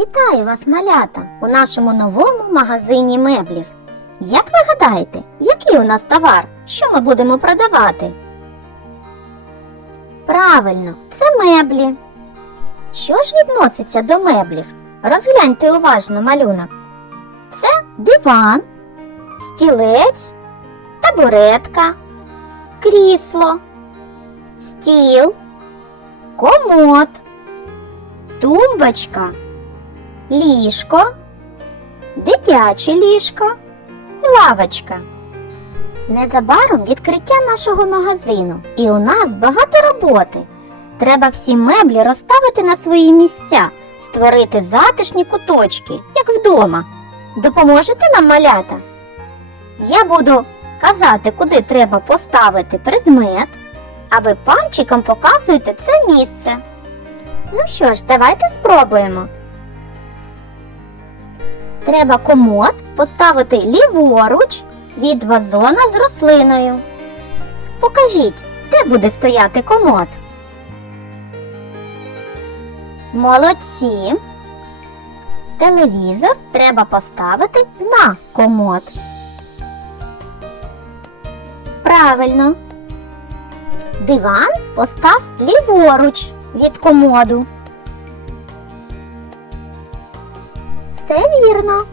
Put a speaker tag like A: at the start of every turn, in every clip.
A: Вітаю вас, малята, у нашому новому магазині меблів. Як ви гадаєте, який у нас товар? Що ми будемо продавати? Правильно, це меблі. Що ж відноситься до меблів? Розгляньте уважно малюнок. Це диван, стілець, табуретка, крісло, стіл, комод, тумбочка, ліжко, дитяче ліжко і лавочка. Незабаром відкриття нашого магазину, і у нас багато роботи. Треба всі меблі розставити на свої місця, створити затишні куточки, як вдома. Допоможете нам малята? Я буду казати, куди треба поставити предмет, а ви пальчиком показуєте це місце. Ну що ж, давайте спробуємо. Треба комод поставити ліворуч від вазона з рослиною. Покажіть, де буде стояти комод. Молодці. Телевізор треба поставити на комод. Правильно. Диван постав ліворуч від комоду. Все вірно.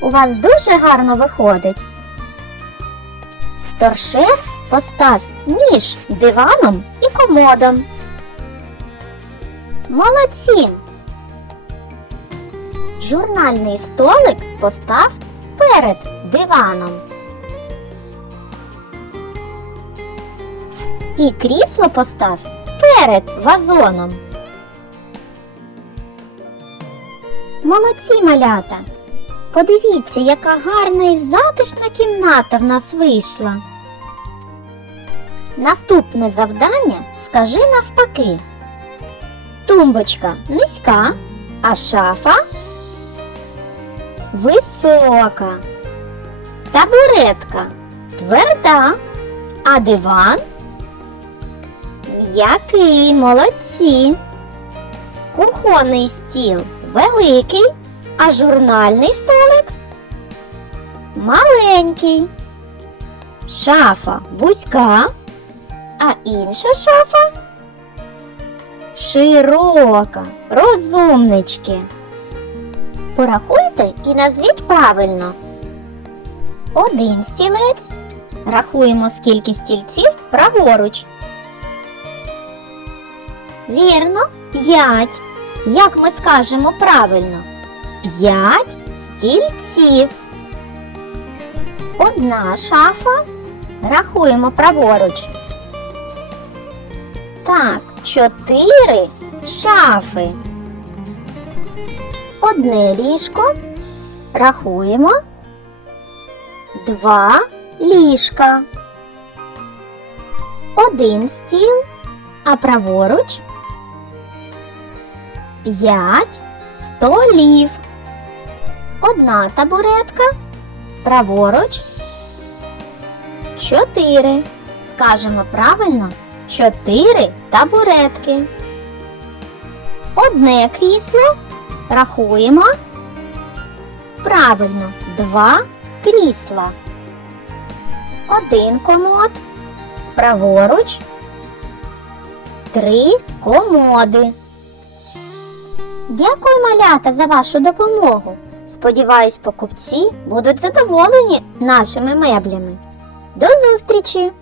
A: У вас дуже гарно виходить. Торшер постав між диваном і комодом. Молодці. Журнальний столик постав перед диваном. І крісло постав перед вазоном. Молодці малята! Подивіться, яка гарна і затишна кімната в нас вийшла. Наступне завдання скажи навпаки. Тумбочка низька, а шафа висока. Табуретка тверда, а диван м'який, молодці. Кухонний стіл великий, а журнальний столик маленький. Шафа вузька, а інша шафа широка, розумнички. Порахуйте і назвіть правильно. Один стілець. Рахуємо, скільки стільців праворуч. Вірно, п'ять. Як ми скажемо правильно? П'ять стільців. Одна шафа. Рахуємо праворуч. Так, чотири шафи. Одне ліжко. Рахуємо. Два ліжка. Один стіл, а праворуч п'ять столів. Одна табуретка. Праворуч чотири. Скажемо правильно чотири табуретки. Одне крісло. Рахуємо. Правильно, два крісла. Один комод. Праворуч. Три комоди. Дякую, малята, за вашу допомогу. Сподіваюсь, покупці будуть задоволені нашими меблями. До зустрічі!